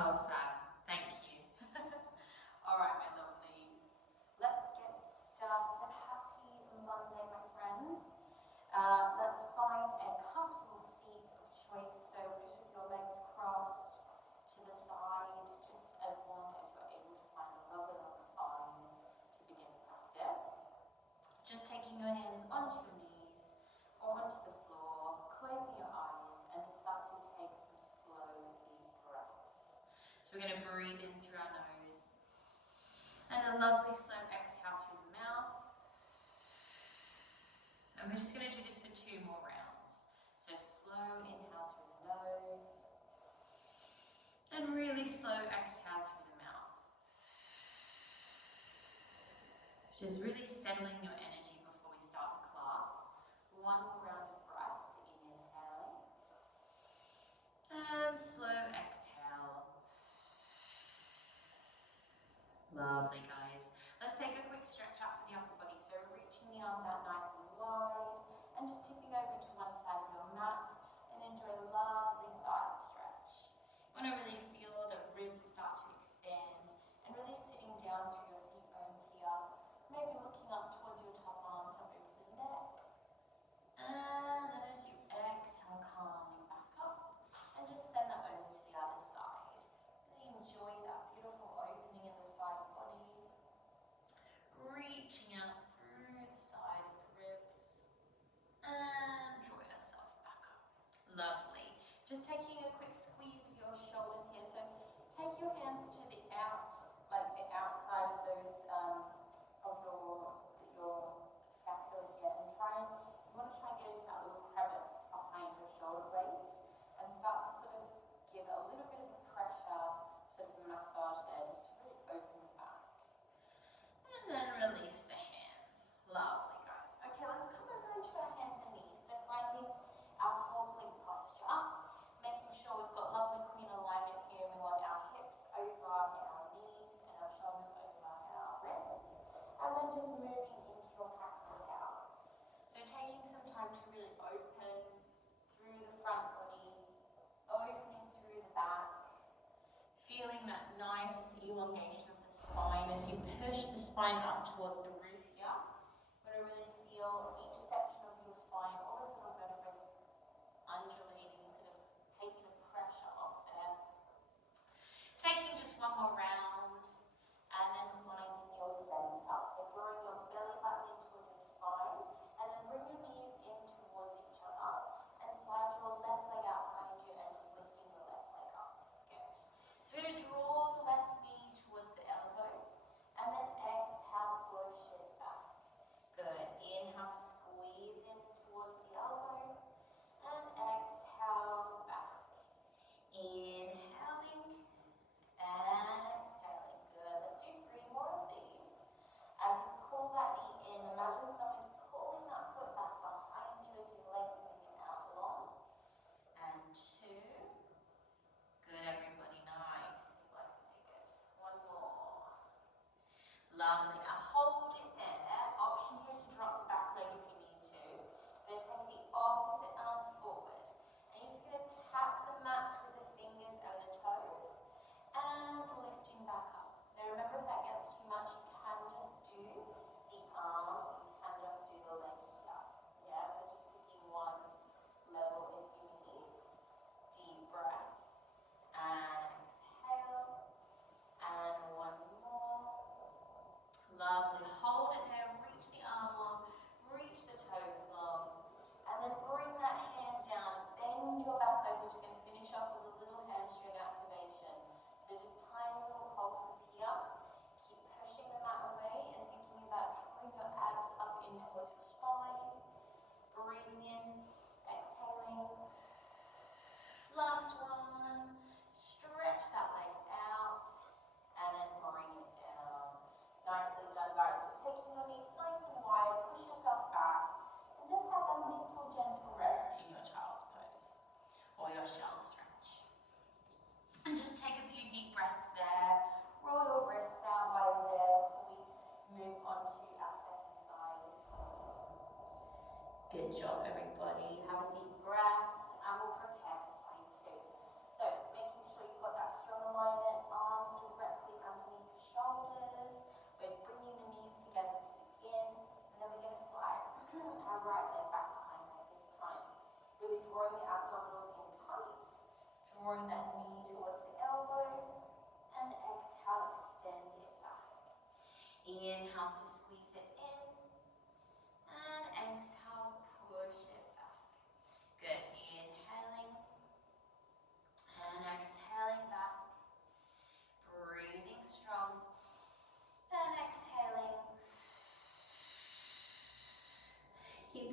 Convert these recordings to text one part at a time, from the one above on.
Oh, fab. Thank you. All right, my lovelies. Let's get started. Happy Monday, my friends. Let's find a comfortable seat of choice. So just with your legs crossed to the side, just as long as you're able to find a lovely long spine to begin the practice. Just taking your hands onto your knees or onto the floor, closing your eyes, and just start to take some slow, deep breaths. So we're going to breathe in through our nose and a lovely slow exhale through the mouth. And we're just going to do this for 2 more rounds. So slow inhale through the nose and really slow exhale through the mouth. Just really settling your energy before we start the class. 1 more round of breath, inhaling and slow exhale. Lovely, guys. Let's take a quick stretch out for the upper body. So reaching the arms out nice and wide and just tipping over to one side of your mat and enjoy a lovely side stretch. You want to really feel the ribs start to expand and really sitting down through your seat bones here. Maybe looking up towards your top arm to open the neck. And then as you exhale, calming back up and just send that over to the other side. Really enjoy that beautiful opening in the side body. Reaching out through the side of the ribs and draw yourself back up. Lovely. Just taking a quick squeeze of your shoulders here. So take your hands to the outside of those of your scapula here, and you want to try and get into that little crevice behind your shoulder blades and start to sort of give a little bit of a pressure, sort of a massage there, just to really open the back. And then release the hands. Lovely, guys. Okay, let's come over into our hands and knees. So finding our 4-point posture, making sure we've got lovely clean alignment here. We want our hips over our knees and our shoulders over our wrists. And then just moving into your cat-cow. So taking some time to really open through the front body, opening through the back, feeling that nice elongation of the spine as you push the spine up towards the roof here. You want to really feel each section of your spine, all those little vertebrae undulating, sort of taking the pressure off there. Taking just 1 more round and then finding your center. So drawing your belly button in towards your spine and then bring your knees in towards each other and slide your left leg out behind you and just lifting the left leg up. Good. So we're going to draw the left knee towards the elbow and then exhale, push it back. Good. Inhale, squeeze in towards the elbow and exhale back. Inhaling and exhaling. Good. Let's do 3 more of these. As you pull that knee in, imagine someone's pulling that foot back behind you as you're lengthening it out long. And 2. Good, everybody. Nice. People, I can see good. 1 more. Lovely. Now hold it there. Option here is to drop the back leg if you need to. Then take the opposite arm forward. And you're just going to tap the mat with the fingers and the toes. And lifting back up. Now remember, if that gets too much, you can just do the arm, you can just do the leg here. Yeah, so just picking 1 level if you need. Deep breaths. And exhale. And 1 more. Lovely. Hold it there. Reach the arm long. Reach the toes long. And then bring that hand down. Bend your back leg. We're just going to finish off with a little hamstring activation. So just tiny little pulses here. Keep pushing the mat away and thinking about drawing your abs up in towards your spine. Breathing in, exhaling. Last one. Stretch that leg out and then bring it down. Nicely done, guys. Just taking your knees nice and wide, push yourself back, and just have a little gentle rest in your child's pose or your shell stretch. And just take a few deep breaths there. Roll your wrists out while you're there before we move on to our second side. Good job, everybody. Have a deep breath and we'll prepare for side 2. So making sure you've got that strong alignment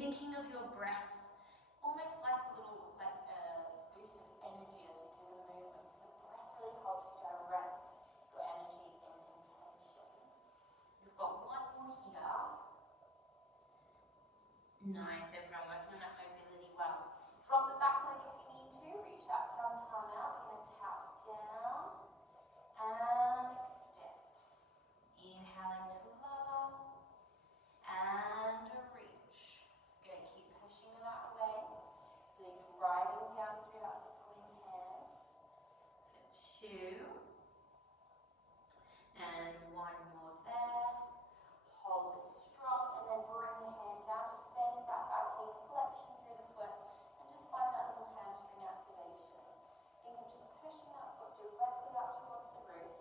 thinking of your breath, almost like a little boost of energy as you do the movement. So the breath really helps direct your energy and intention. We've got one more here. Nice, everyone working on that mobility well. Drop the back leg if you need to. Reach that front arm out. We're going to tap down and extend. Inhaling to lower and reach. Good, keep pushing it out away. Really driving down through that supporting hand. For 2. And 1 more there. Hold it strong and then bring the hand down. Just bend that back knee, flexion through the foot, and just find that little hamstring activation. Think of just pushing that foot directly up towards the roof,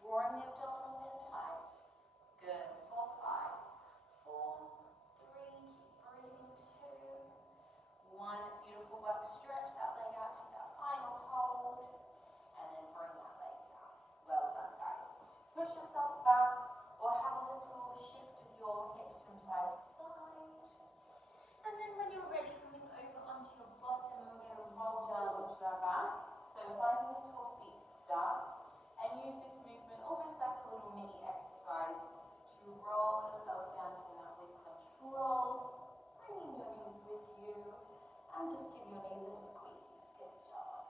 drawing the abdominals in tight. Good. 4, 5, 4, 3, keep breathing. 2, 1. Beautiful work. Stretch that leg out, take that final hold, and then bring that leg down. Well done, guys. Push yourself back, or have a little shift of your hips from side to side. And then when you're ready, coming over onto your bottom, we're going to roll down onto our back. So finding your tall feet to start, and use this movement almost like a little mini exercise to roll yourself down to the mat with control, bringing your knees with you, and just give your knees a squeeze. Good job.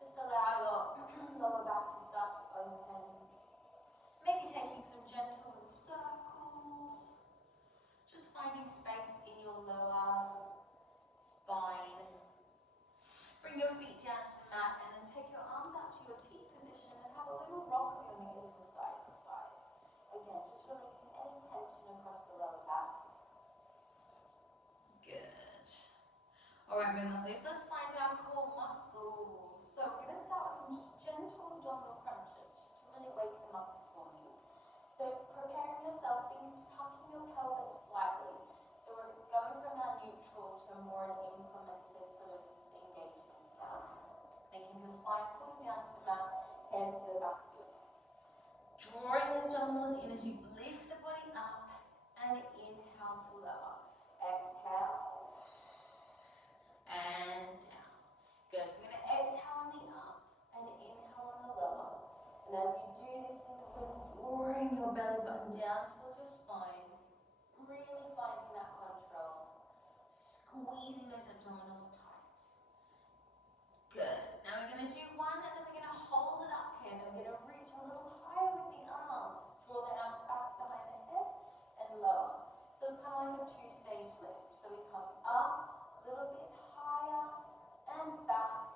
Just allow your lower back to start to open. Maybe taking some gentle little circles. Just finding space in your lower spine. Bring your feet down to the mat and then take your arms out to your T position and have a little rock of your knees from side to side. Again, just releasing any tension across the lower back. Good. Alright, my lovelies, let's find our core muscles. So we're going to start with some just gentle abdominal crunches, just to really wake them up this morning. So preparing yourself, think of tucking your pelvis slightly. So we're going from our neutral to a more implemented sort of engagement. Making your spine pulling down to the mat, hands to the back of your neck. Drawing the abdominals in as you lift the body up and inhale to lower. Exhale and down. Good. So we're going to exhale on the up and inhale on the lower. And as you do this, think of really drawing your belly button down towards your spine, really finding that control, squeezing those abdominals tight. Good. Now we're going to do one, and then we're going to hold it up here, and then we're going to reach a little higher with the arms. Draw the arms back behind the head and lower. So it's kind of like a 2-stage lift. So we come up a little bit higher and back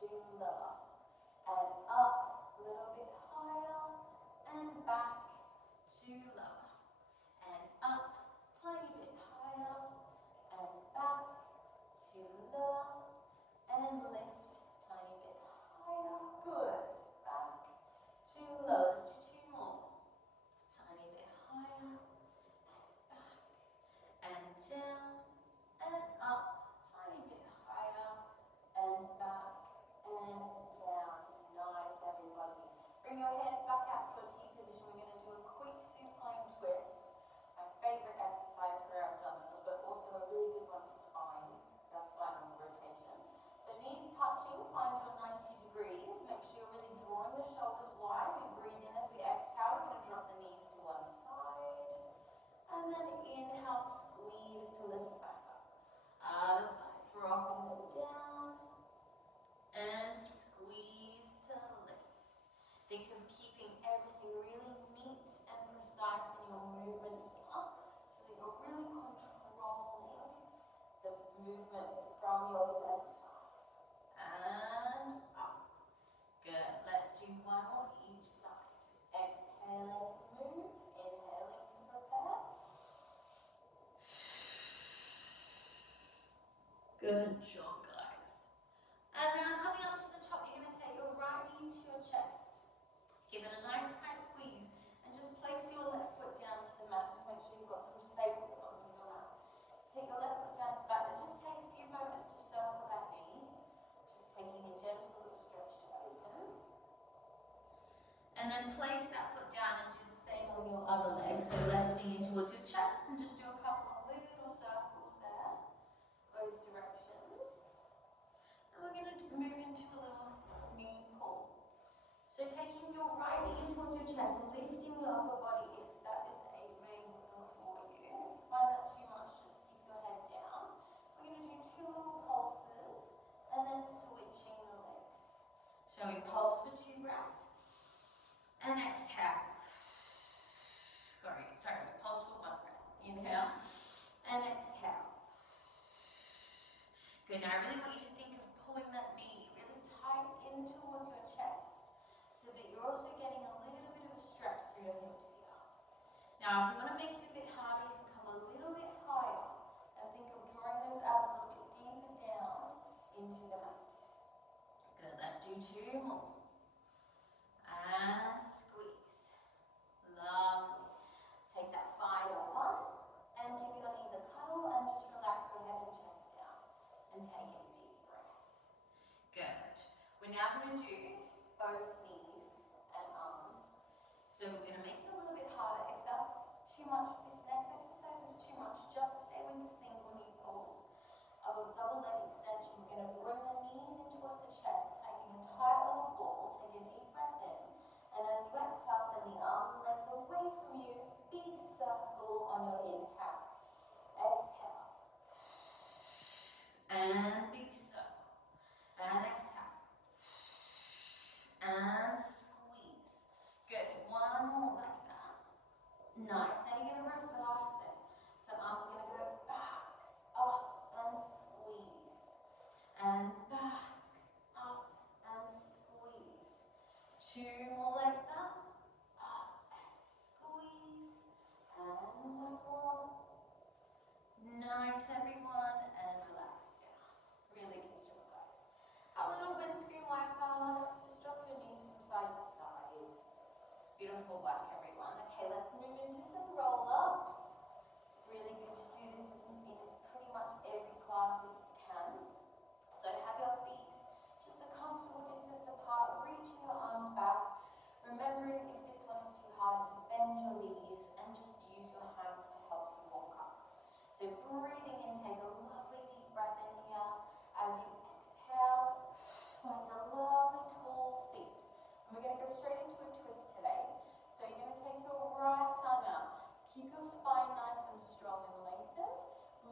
to lower, and up a little bit higher and back to lower, and up tiny bit higher and back to lower, and lift tiny bit higher. Good. Back to lower. Let's do 2 more. Tiny bit higher and back and down and up. Tiny bit higher and back and down. Nice, everybody. Bring your hands back out to your T position. We're going to do a quick supine twist. My favorite exercise for our abdominals, but also a really good one for spine, our spinal rotation. So knees touching, find your 90 degrees. Make sure you're really drawing the shoulders wide. We breathe in as we exhale. We're going to drop the knees to one side. And then inhale, squeeze to lift back up. Other side, dropping them down. And squeeze to lift. Think of keeping everything really neat and precise in your movement up, so that you're really controlling the movement from your center. And up. Good. Let's do 1 more each side. Exhaling to move, inhaling to prepare. Good job, guys. And now coming up to the top, you're going to take your right knee to your chest. Give it a nice tight squeeze and just place your left foot down to the mat. Just make sure you've got some space at the bottom of your mat. Take your left foot down to the back and just take a few moments to circle that knee. Just taking a gentle little stretch to open. And then place that foot down and do the same on your other leg. So left knee in towards your chest and just do a couple of little circles there. So we pulse for 2 breaths. And exhale. Sorry, we pulse for 1 breath. Inhale and exhale. Good, now I really want you to think of pulling that knee really tight in towards your chest so that you're also getting a little bit of a stretch through your hips here. Now, if you want to make it a bit harder, you can come a little bit higher and think of drawing those abs a little bit deeper down into the mat. Good, let's do 2 more. And squeeze. Lovely. Take that final one and give your knees a cuddle and just relax your head and chest down. And take a deep breath. Good. We're now going to do both knees and arms. So we're going to make it a little bit harder. If that's too much, this next exercise is too much, just stay with the single knee pulls. Our double leg extension, we're going to bring the knees in towards the chest, taking a tight little ball, take a deep breath in. And as you exhale, send the arms and legs away from you, big circle on your inhale. Exhale. And big circle. And exhale. And squeeze. Good. One more like that. Nice. Now you're going to reverse it. So arms are going to go back, up, and squeeze. And back, up, and squeeze. 2 more like that. Up and squeeze. And 1 more. Nice, everyone. And relax down. Really good job, guys. Have a little windscreen wiper. Just drop your knees from side to side. Beautiful work, everyone. Okay, let's move into some roll-ups. Really good to do this in pretty much every class if you can. So have your feet just a comfortable distance apart, reaching your arms back. Remembering if this one is too hard to bend your knees and just use your hands to help you walk up. So breathing in, take a lovely deep breath in here. As you exhale, find a lovely tall seat. And we're going to go straight into a twist today. So you're going to take your right arm out. Keep your spine nice and strong and lengthened.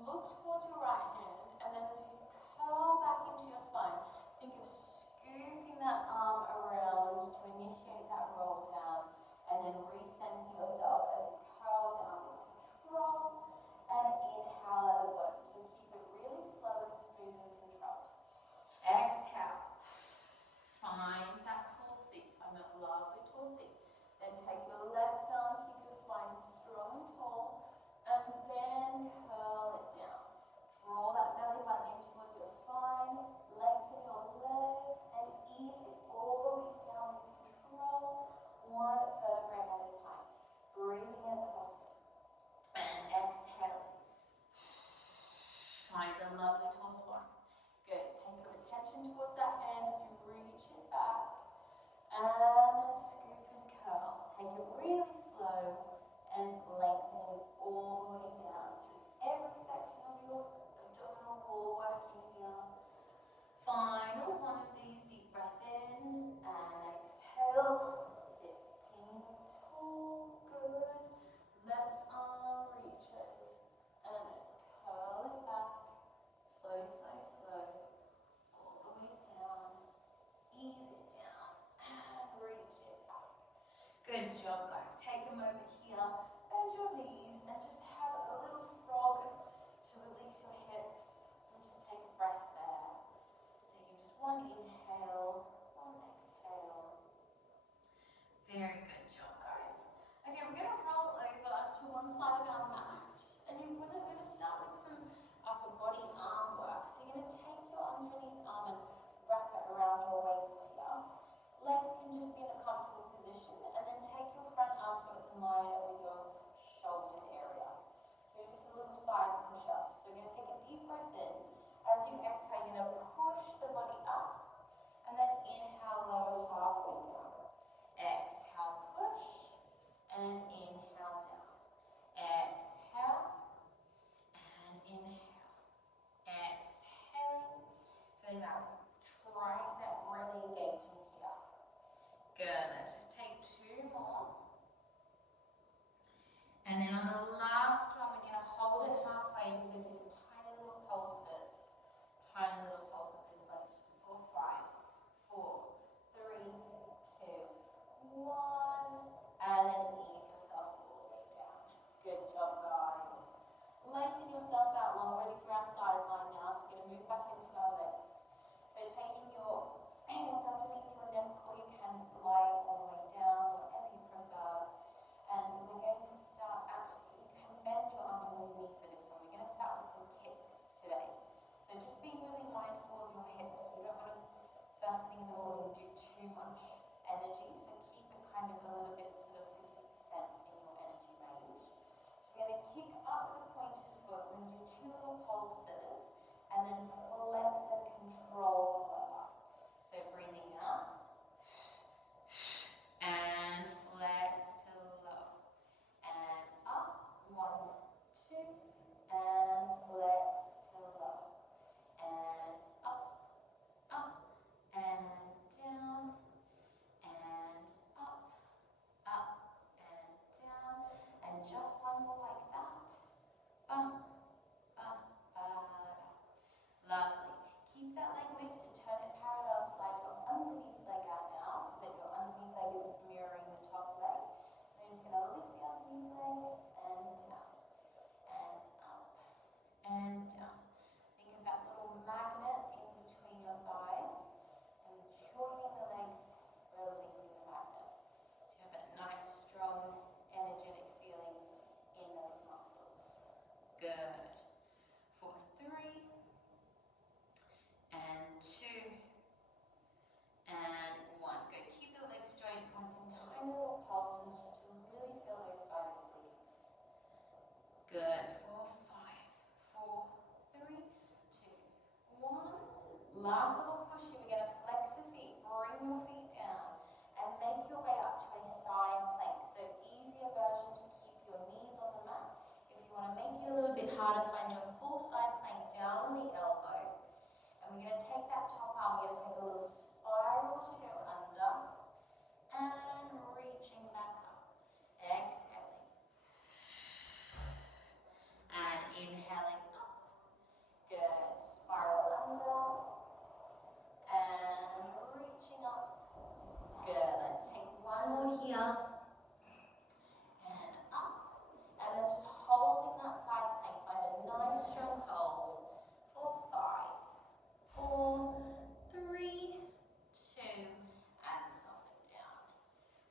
Look towards your right hand, and then as you curl back into your spine, think of scooping that arm around to initiate that roll down, and then recenter yourself as you curl down with control, and inhale at the bottom. So keep it really slow and smooth and controlled. Exhale. Find that tall seat, find that lovely tall seat. Then take your left arm, keep your spine strong and tall, and then curl it down. Draw that belly button in towards your spine, lengthen your legs, and ease it all the way down with control, 1 vertebrae at a time. Breathing in at the bottom. And exhale. Find a lovely tall spine. Good. Take your attention towards that hand as you reach it back. And then scoop and curl. Take it really slow and lengthening all the way down through every section of your abdominal wall working here. Final one of these, deep breath in and exhale. Sitting tall, good. Left arm reaches and then curl it back. Slow, slow, slow. All the way down. Ease it down and reach it back. Good job, guys. Take a moment here. Bend your knees and just have a little frog to release your hips. And just take a breath there. Taking just 1 inhale, 1 exhale. Very good job, guys. Okay, we're going to roll over to one side of our mat. And we're going to start with some upper body arm work. So you're going to take your underneath arm and wrap it around your waist here. Legs can just be in a comfortable position. And then take your front arm so it's in line with your shoulder area. So just a little side push-up. So you're going to take a deep breath in. As you exhale, you're going to push the body up. And then inhale, lower halfway down. Exhale, push. And inhale down. Exhale. And inhale. Exhale. Feeling that tricep really engaging here. Good. Let's just take 2 more. And then on the last one, we're going to hold it halfway. We're going to do some tiny little pulses. Tiny little pulses in flexion. For 5, 4, 3,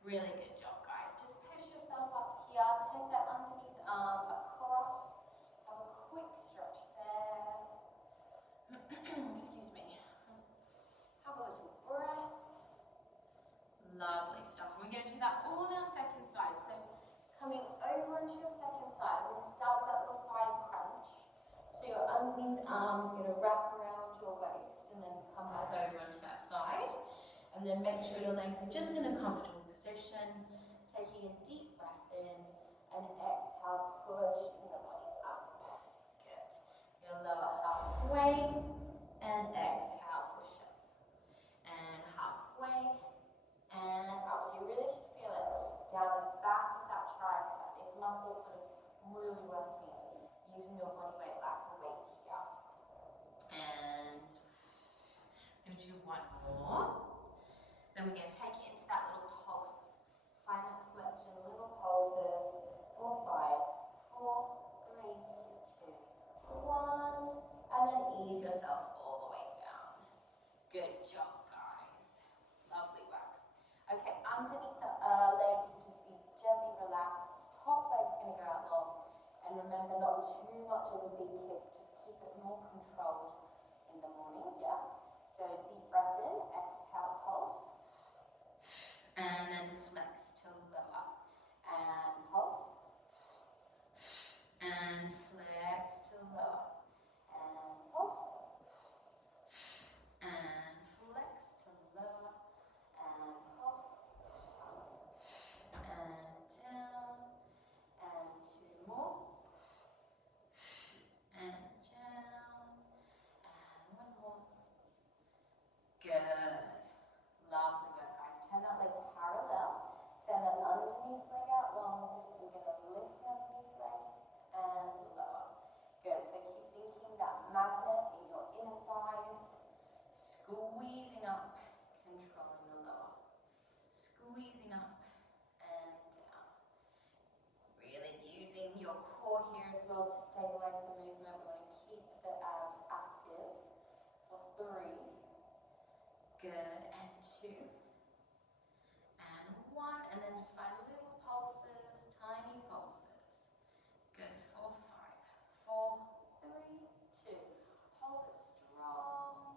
Really good job, guys. Just push yourself up here. Take that underneath arm across. Have a quick stretch there. Excuse me. Have a little breath. Lovely stuff. We're going to do that all on our second side. So coming over into your second side, we're going to start with that little side crunch. So your underneath arm is going to wrap around your waist and then come back over onto that side. And then make sure your legs are just in a comfortable position. Taking a deep breath in and exhale, pushing the body up. Good. Your lower halfway and exhale, push up. And halfway and up. So you really should feel it down the back of that tricep. This muscle sort of really working, using your body weight like a weight here. And I'm going to do one more. Then we're going to take it into that little pulse. Find that flexion, little pulses. 4, 5, 4, 3, 2, 1. And then ease yourself all the way down. Good job, guys. Lovely work. Okay, underneath the leg, just be gently relaxed. Top leg's going to go out long. And remember, not too much of a big kick. Just keep it more controlled in the morning, yeah? So deep breath in, exhale, pulse. And then flex to lower. And pulse. And flex to lower. And pulse. And flex to lower. And pulse. And down. And 2 more. And down. And 1 more. Good. Lovely work, guys. Turn that leg parallel. Send that underneath leg out long. You're going to lift the underneath leg and lower. Good. So keep thinking that magnet in your inner thighs. Squeezing up, controlling the lower. Squeezing up and down. Really using your core here as well to stabilize the movement. We want to keep the abs active for 3. Good, and 2, and 1, and then just find little pulses, tiny pulses. Good, 4, 5, 4, 3, 2. Hold it strong,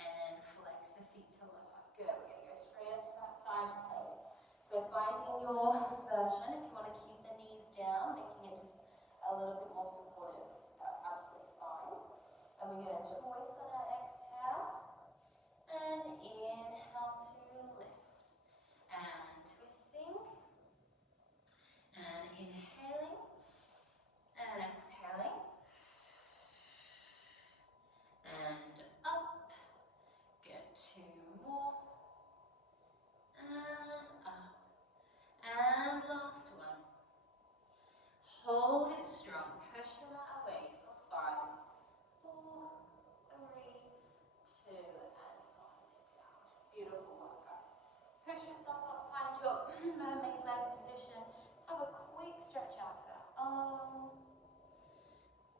and flex the feet to lower. Good, we're going to go straight up to that side plank. So finding your version, if you want to keep the knees down, making it just a little bit more supportive, that's absolutely fine. And we're going to twist on our exhale. And inhale to lift. And twisting. And inhaling. And exhaling. And up. Good. 2 more. And up. And last one. Hold it strong. Push the mat away for 5, 4, 3, 2, and soften it down. Beautiful work, guys. Push yourself up, find your mermaid leg position. Have a quick stretch out for that arm.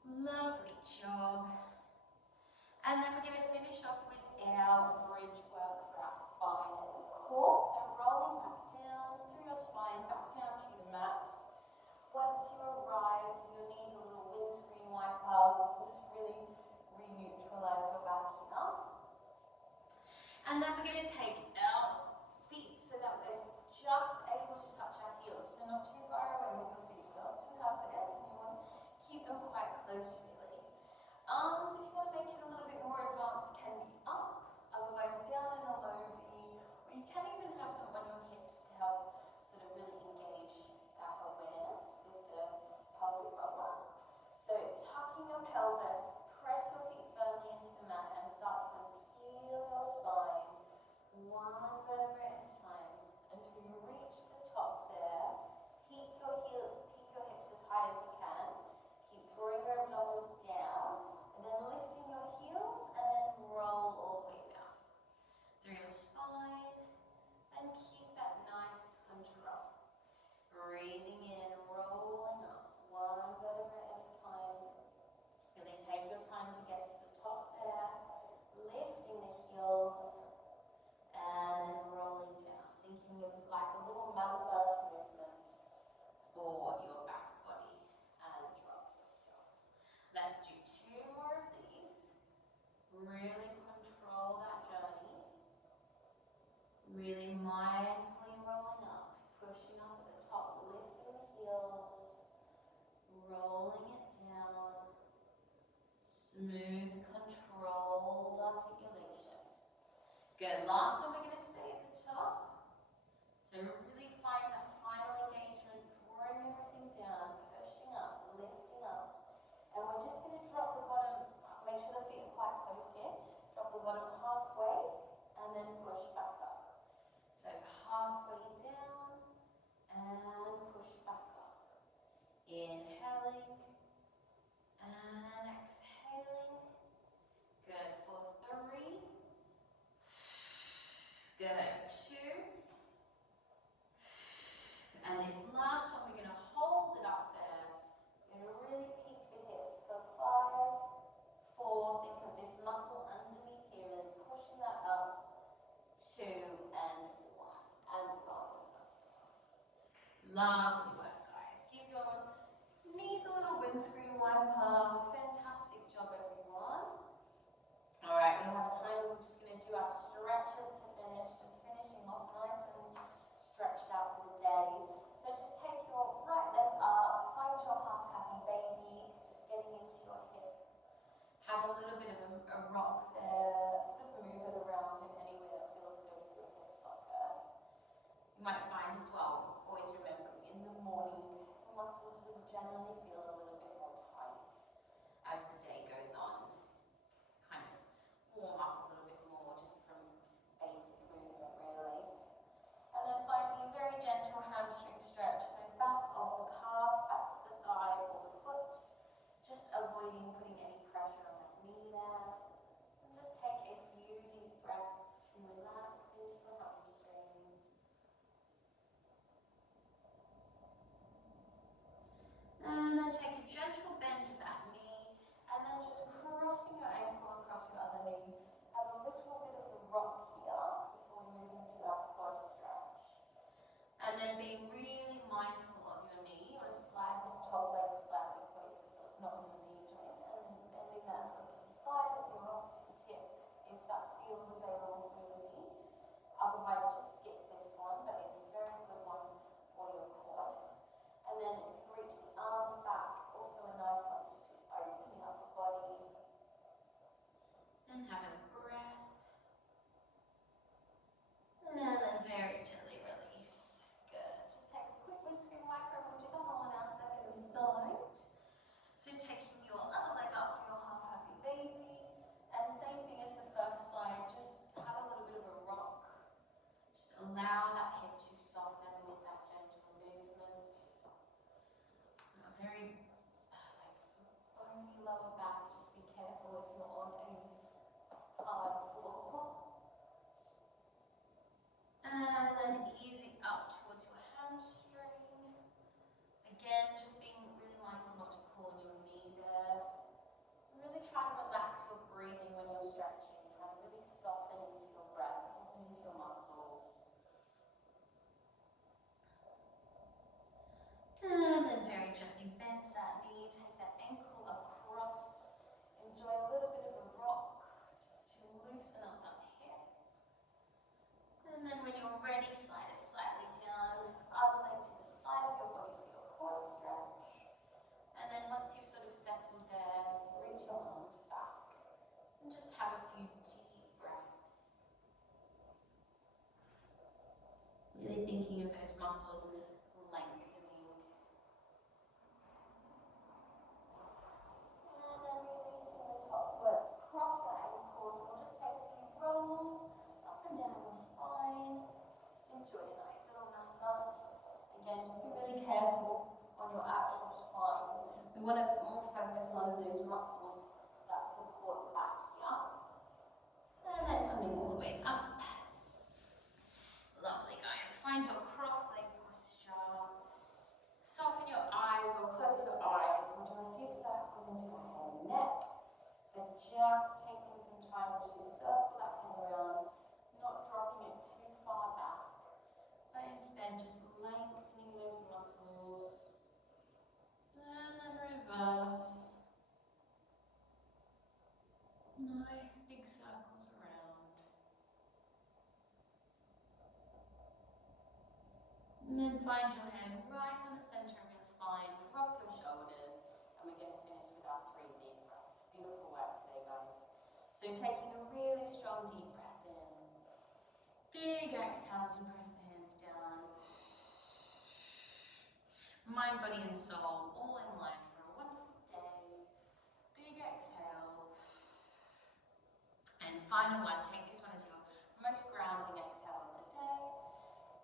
Lovely job. And then we're going to finish off with our bridge work for our spine and the core. So rolling back down through your spine, back down to the mat. Once you arrive, give your knees a little windscreen wiper. Just really re-neutralize your back here. And then we're going to take our feet so that we're just able to touch our heels. So not too far away with your feet. We often have this and you want to keep them quite close really. Arms, if you want to make it a little bit more advanced, can be up. Otherwise down in a low V. Or you can even have them on your hips to help sort of really engage that awareness with the pelvic roller. So tucking your pelvis, press your feet firmly into the mat and start to peel your spine 1 vertebra at a time until you reach the top there. Peak your hips as high as you can. Keep drawing your abdominals Really control that journey. Really mindfully rolling up, pushing up at the top, lifting the heels, rolling it down. Smooth, controlled articulation. Good. Last one, we're going to stay at the top. So really find that final engagement, drawing everything down, pushing up, lifting up. And we're just going to drop the bottom, make sure the feet are quite close here. Drop the bottom halfway and then push back up. So halfway down and push back up. Inhaling and exhaling. Good. For 3. Good. 2. And this last one, we're going to hold it up there. We're going to really peak the hips for 5, 4. Think of this muscle underneath here, really pushing that up. 2 and 1. And roll yourself down. Lovely work, guys. Give your knees a little windscreen wiper. Fantastic job, everyone. All right, we have time. We're just going to do our stretches to finish. Just finishing off nice and stretched out for the day. So just take your right leg up, find your half happy baby, just getting into your hip. Have a little bit of a rock there, sort of move it around in any way that feels good for your hip socket. You might find as well, always remembering in the morning, the muscles will generally feel a little bit more tight as the day goes on. Kind of warm up a little bit more just from basic movement really. And then finding a very gentle hamstring stretch, so back of the calf, back of the thigh or the foot, just avoiding putting any pressure on that knee there. And just take a few deep breaths to relax into the hamstring. And then take a gentle bend of that knee, and then just crossing your ankle across your other knee. Have a little bit of a rock here before we move into that quad stretch. And then being really mindful of your knee. You want to slide this top leg slightly closer so it's not on your knee joint, and bending that foot to the side of your hip if that feels available for your knee. Otherwise, just skip this one, but it's a very good one for your quad. And then you can reach the arms back, also a nice one just to open the upper body. And have a breath. And then very gently release. Good. Just take a quick windscreen wiper, and we'll do that on our second side. So taking your other leg up for your half happy baby. And same thing as the first side, just have a little bit of a rock. Just allow that hip to soften with that gentle movement. A very bony lower back, just be careful if you're on a hard floor. And then easy up towards your hamstring. Again, just being really mindful not to pull on your knee there. Really try to relax your breathing when you're stretching. Try to really soften into your breath, soften into your muscles. And then very gently bend that knee, take that ankle across. Enjoy a little bit of a rock, just to loosen up that hip. And then when you're ready, slide it slightly down, other leg to the side of your body for your quad stretch. And then once you've sort of settled there, you can reach your arms back and just have a few deep breaths. Really thinking of those muscles lengthening. And then releasing the top foot, cross your ankles. We'll just take a few rolls up and down your spine. Just enjoy a nice little massage. Again, just be really careful on your actual spine. We want to more focus on those muscles that support the back here. And then coming all the way up. Lovely, guys. Find your cross leg posture. Soften your eyes or close your eyes. We'll do a few circles into your head and neck. So just taking some time to circle that head around, not dropping it too far back, but instead just lengthening those muscles. then find your hand right on the center of your spine, drop your shoulders, and we're going to finish with our 3 deep breaths. Beautiful work today, guys. So taking a really strong deep breath in, big exhale as you press the hands down. Mind, body and soul all in line for a wonderful day. Big exhale. And final one, take this one as your most grounding exhale of the day.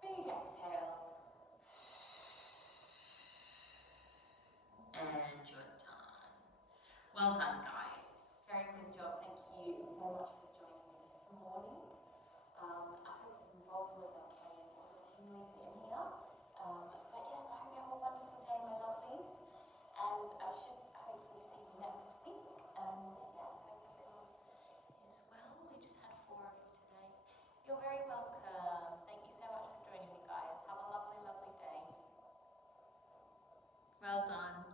Big exhale. And you're done. Well done, guys. Very good job. Thank you so much for joining me this morning. I hope the volume was okay and it wasn't too noisy in here. But yes, I hope you have a wonderful day, my lovelies. And I should hopefully see you next week. And yeah, I hope everyone is well. We just had 4 of you today. You're very welcome. Thank you so much for joining me, guys. Have a lovely, lovely day. Well done.